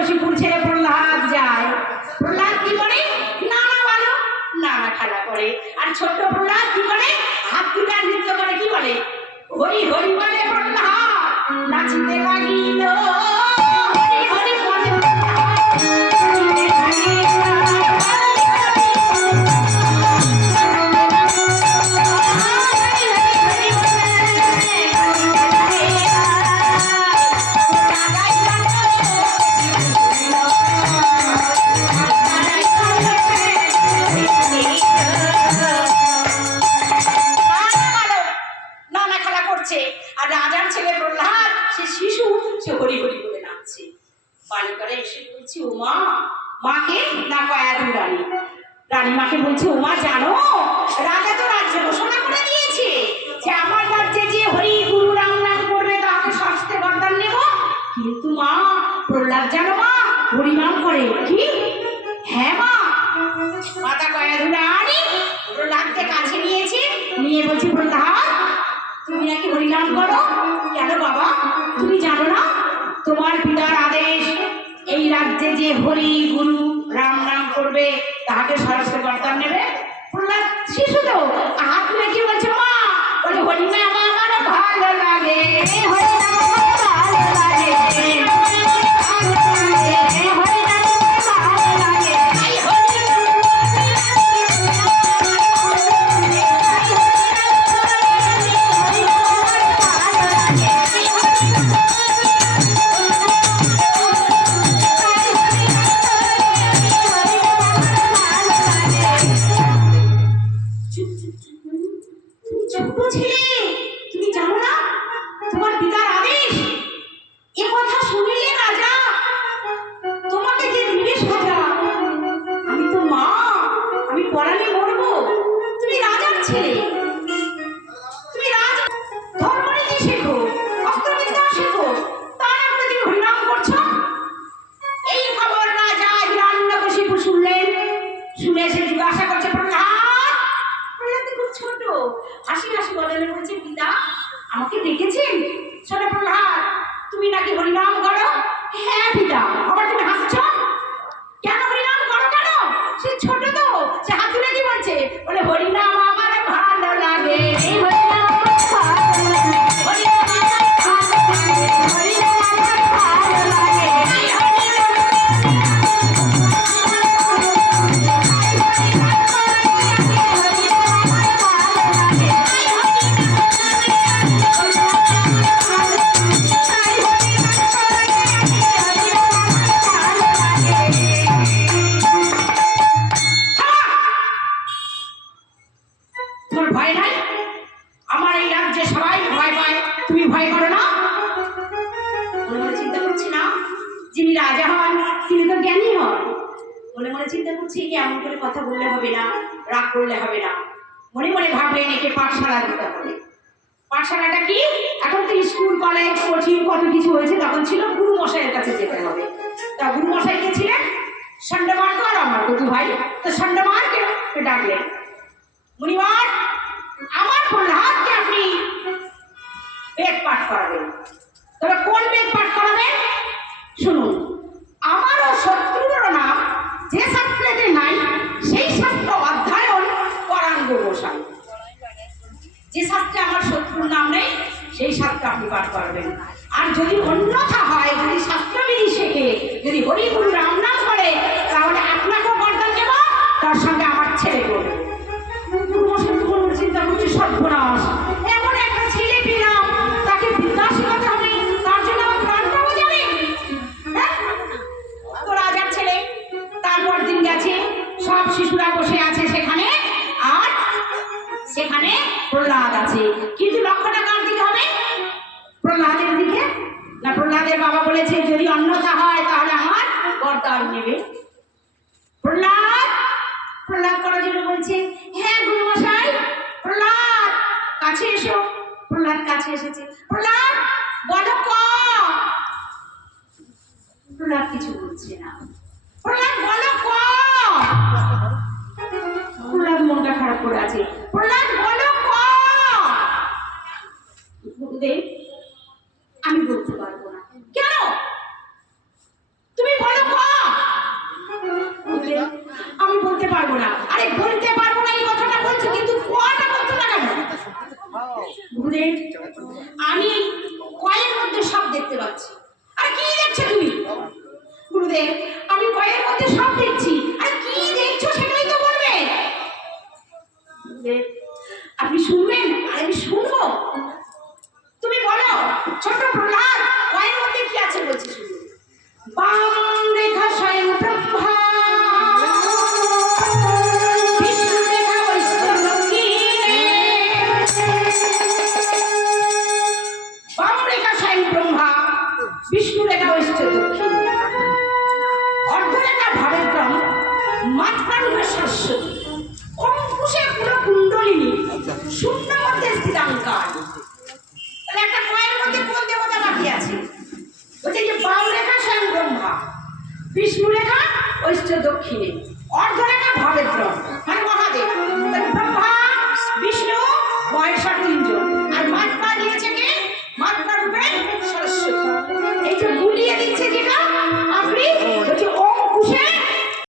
হিরণ্যকশিপুর ছেড়ে প্রহ্লাদ যায়। প্রহ্লাদ কি করে? নানা ভালো নানা খেলা করে। আর ছোট্ট প্রহ্লাদ কি করে? হাত দুটা নৃত্য করে, কি বলে? হরি হরি বলে প্রহ্লাদ, নাচিতে লাগিল। উমা মাকে না কয়াদু রানী? রানী মাকে বলছে উমা জানো, রাজা তো রাজ্য ঘোষণা করে দিয়েছে যে আমার রাজ্যে যে হরি গুরু রাম নাম করবে, তাকে শাস্তে বরদান নেব। কিন্তু মা, প্রহ্লাদ জানো মা হরিনাম করে, কি? হ্যাঁ মা। মাতা কয়াদু রানী, প্রহ্লাদকে কাছে নিয়েছে, নিয়ে বলছে, প্রহ্লাদ, তুমি নাকি হরিনাম করো? কেন বাবা, তুমি জানো না, তোমার পিতার আদেশ এই রাজ্যে যে হরি গুরু রাম নাম করবে তাহাকে সরাসরি বরদান নেবে? প্রহ্লাদ শিশু ভয় করো না? মনে মনে চিন্তা করছি না? যিনি রাজা হন, তিনি তো জ্ঞানী হন। মনে মনে চিন্তা করছি এমন করে কথা বললে হবে না, রাগ করলে হবে না। মনে মনে ভাবলেন একে পাঠশালা দিতে হবে। পাঠশালাটা কি? এখন তো স্কুল, কলেজ, কোচিং, কত কিছু হয়েছে, তখন ছিল গুরু মশাইয়ের কাছে যেতে হবে। তা গুরু মশাই কে ছিলেন? সন্ডমার্ক আর আমার দুটো ভাই তো সন্ডমার্কে ডাকলেন। মুনিবার বেদ পাঠ করাবেন তবে কোন বেদ পাঠ করাবেন শুনুন, আমারও শত্রুরও নাম, যে শাস্ত্রেতে নাই, সেই শাস্ত্র অধ্যয়ন করাঙ্গ গোসাই। যে শাস্ত্রে আমার শত্রুর নাম নেই, সেই শাস্ত্র আপনি পাঠ করবেন। আর যদি অন্যথা হয়, যদি শাস্ত্রবিধি শেখে, যদি হরি গুরু রাম নাম করে, তাহলে আপনাকেও বরদান দেব, তার সঙ্গে আমার ছেলে করবে চিন্তা করছি সর্বনাশ বসে আছে সেখানে আর সেখানে প্রহ্লাদ আছে। কিন্তু লক্ষ্যটা কার দিকে হবে? প্রহ্লাদের দিকে। না, প্রহ্লাদের বাবা বলেছে, যদি অন্যথা হয় তাহলে আমার বরদান নেবে। প্রহ্লাদ প্রহ্লাদ করার জন্য বলছে হ্যাঁ গুরু মশাই প্রহ্লাদ, কাছে এসো। প্রহ্লাদ কাছে এসেছে। প্রহ্লাদ ক? প্রহ্লাদ কিছু বলছে না। বলতে আমি বলতে পারব না। কেন? তুমি বলো আমি বলতে পারব না। আরে বলতে পারব না এই কথাটা বলছো, কিন্তু কোয়াটা বলছো না কেন? গুরুদেব আমি কয়ের মধ্যে সব দেখতে পাচ্ছি। আর কি দেখছ তুমি? গুরুদেব, আমি কয়ের মধ্যে সব দেখছি। আর কি দেখছ সেটাই তো বলবে। গুরুদেব বিষ্ণু রেখা বৈষ্ণব দক্ষিণে অর্ধরেখা ভাবের ক্রম মাত্রারূপে শাশ্বতী অঙ্কুশে পুরো কুণ্ডলিনী শূন্য মধ্যে স্থিতাঙ্কার। তাহলে একটা কয়ের মধ্যে কোন দেবতা বাকি আছে? বলছে যে বাম রেখা স্বয়ং ব্রহ্মা। বিষ্ণু রেখা ঐষ্ট দক্ষিণে। অর্ধরেখা